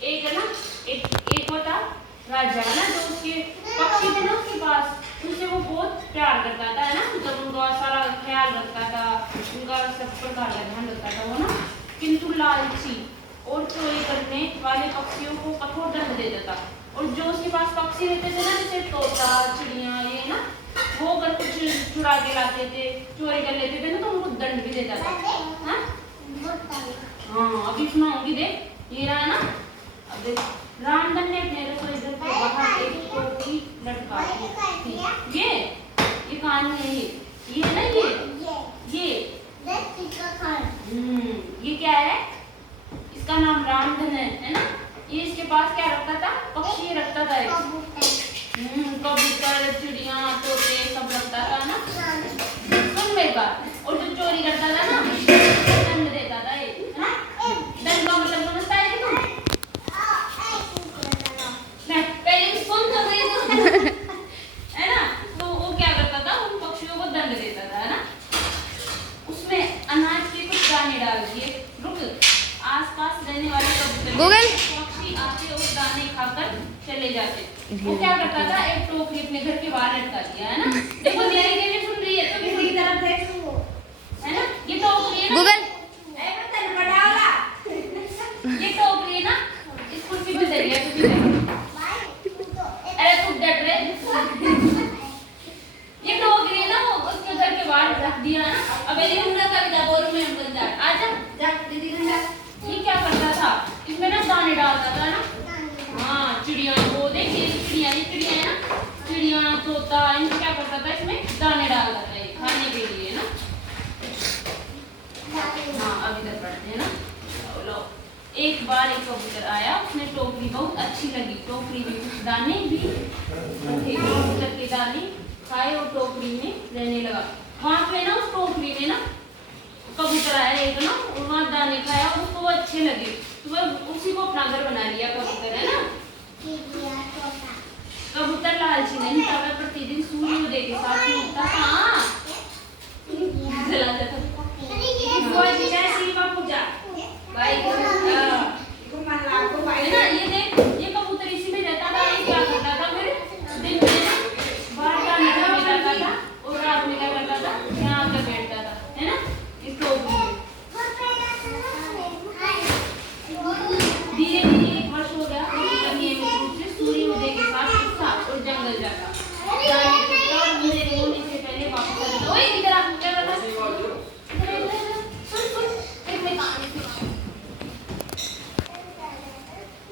एक है ना, एक होता राजा है ना, जो उसके पक्षी थे ना उसके पास, उनसे वो बहुत प्यार करता था है ना, मतलब उनका सारा ख्याल रखता था, उनका सब प्रकार का ध्यान रखता था वो ना। किंतु लालची और चोरी करने वाले पक्षियों को कठोर दंड देता था। और जो उसके पास पक्षी रहते थे ना, जैसे तोता, चिड़िया, ये ना, वो अगर कुछ चुरा के लाते थे, चोरी कर लेते थे ना, तो उनको दंड भी देता था। हाँ अभी सुनाऊंगी, देख ये रहा ना। अब देख, रामधन ने अपने रसोई घर के बाहर एक टोकरी लटका दी। ये कहानी है, ये ना, ये क्या है, इसका नाम रामधन है ना। ये इसके पास क्या रखता था, पक्षी रखता था, कबूतर, चिड़िया, तोते सब रखता था ना। सुन मेरी बात, और जो चोरी करता था ना, दंड देता था, है ना। दंड का मतलब समझता है कि तुम? मैं पहले सुन तो रही है ना। तो वो क्या करता था, उन पक्षियों को दंड देता था, है ना। उसमें अनाज के कुछ दाने डाल दिए। रुक, आसपास रहने वाले पक्षी आते और दाने खाकर चले जाते। वो क्या करता था, एक टोकरी अपने घर के बाहर लटका दिया, है ना। देखो मेरी देवी सुन रही है, तो किसी की तरफ है ना। ये टोकरी है ना, ये टोकरी है ना, इस कुर्सी पे दे दिया। अरे खुद डट रहे। ये टोकरी है ना, वो उसके घर के बाहर रख दिया ना। अब मेरी उम्र कविता बोलूं मैं, बन जा, आजा जा दीदी गंगा। ये क्या करता था, इसमें ना दाने डालता था ना। हाँ चिड़िया को देखिए, चिड़िया है ना, चिड़िया, तोता, इनको क्या करता था, इसमें दाने डालता था खाने के लिए ना। हाँ अभी तक पढ़ते हैं ना। लो, एक बार एक कबूतर आया, उसने टोकरी बहुत अच्छी लगी, टोकरी में कुछ दाने भी थे, कबूतर के दाने खाए और टोकरी में रहने लगा। वहां पे ना उस टोकरी में ना कबूतर आया एक ना, वहां दाने खाया, उसको वो अच्छे लगे, तो वह उसी को अपना घर बना लिया कबूतर, है ना। कबूतर लालची नहीं था, वह प्रतिदिन सूर्योदय के साथ उठता था। ये देख, ये कबूतर इसी में रहता था। ये क्या करता था, फिर दिन में ना बाहर जाने का जाता था, और रात में क्या करता था, यहाँ आकर बैठता था, है ना, इस टोकरी में। धीरे धीरे एक वर्ष हो गया, नियमित रूप से सूर्योदय के साथ उठता और जंगल जाता, होने से पहले वापस आ जाता। ओए इधर आ, क्या कर रहा है?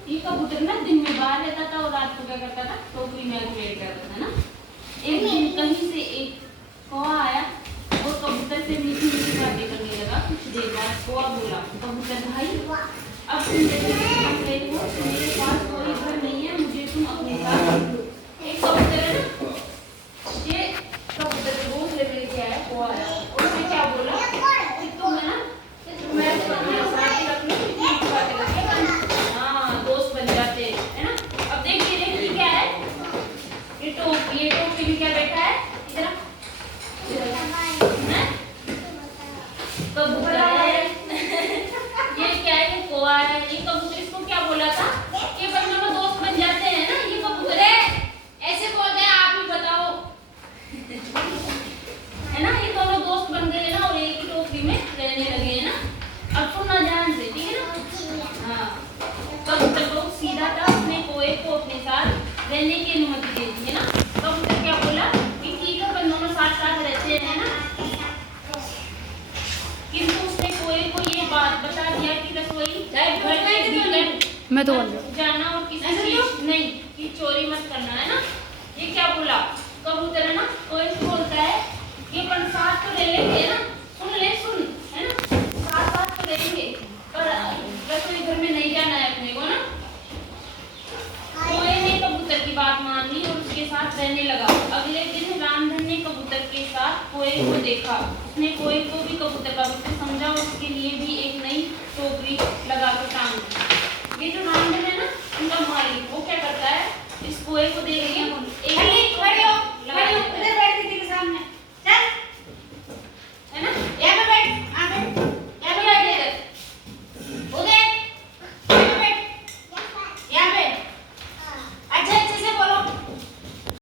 ये कबूतर ना दिन में बाहर रहता था और रात को क्या करता था, टोकरी में वेट करता था ना। एक दिन कहीं से एक कौवा आया और कबूतर से मीठी मीठी बातें करने लगा। कुछ देर बाद कौवा बोला, कबूतर भाई अब तुम मेरे पास कोई घर नहीं है, मुझे तुम अपने साथ। एक कबूतर है ना, ये कबूतर के घोंसले में लेके आया, कौवा आया और उसने क्या बोला कि तुम है ना, मैं तुम्हारे साथ ही रखूं, मीठी बातें करके, हाँ दोस्त बन जाते है ना। अब देखिए क्या है, ये टोकरी में क्या बैठा है, इधर कबूतर है। ये क्या है, ये कौवा है। ये कबूतर इसको क्या बोला था कि बस दोनों दोस्त बन जाते हैं ना। ये कबूतर है ऐसे बोलते हैं, आप ही बताओ है ना। ये दोनों दोस्त बन गए ना और एक ही टोकरी में रहने लगे हैं ना। अब सुनना ध्यान से, ठीक है ना। हाँ कबूतर बहुत सीधा था, उसने कोए को अपने साथ रहने की अनुमति दे दी है ना। कबूतर क्या बोला कि ठीक है अपन दोनों साथ साथ रहते हैं ना, किंतु उसने कोए को ये बात बता दिया कि रसोई मैं तो जाना और किसी चीज नहीं की चोरी मत करना, है ना। ये क्या बोला कबूतर है ना, कोई बोलता है कि अपन साथ तो रह लेंगे ना, सुन है ना, साथ तो रहेंगे पर रसोई घर में नहीं जाना है अपने को ना। कोए ने कबूतर की बात मान ली और उसके साथ रहने लगा। अगले दिन रामधन ने कबूतर के साथ कोए को देखा, उसने कोए को भी कबूतर का रूप समझा और उसके लिए भी एक नई टोकरी लगाकर टांग दी। ये जो रामधन है ना, उनका मालिक, वो क्या करता है, इस कोए को देख लिया, एक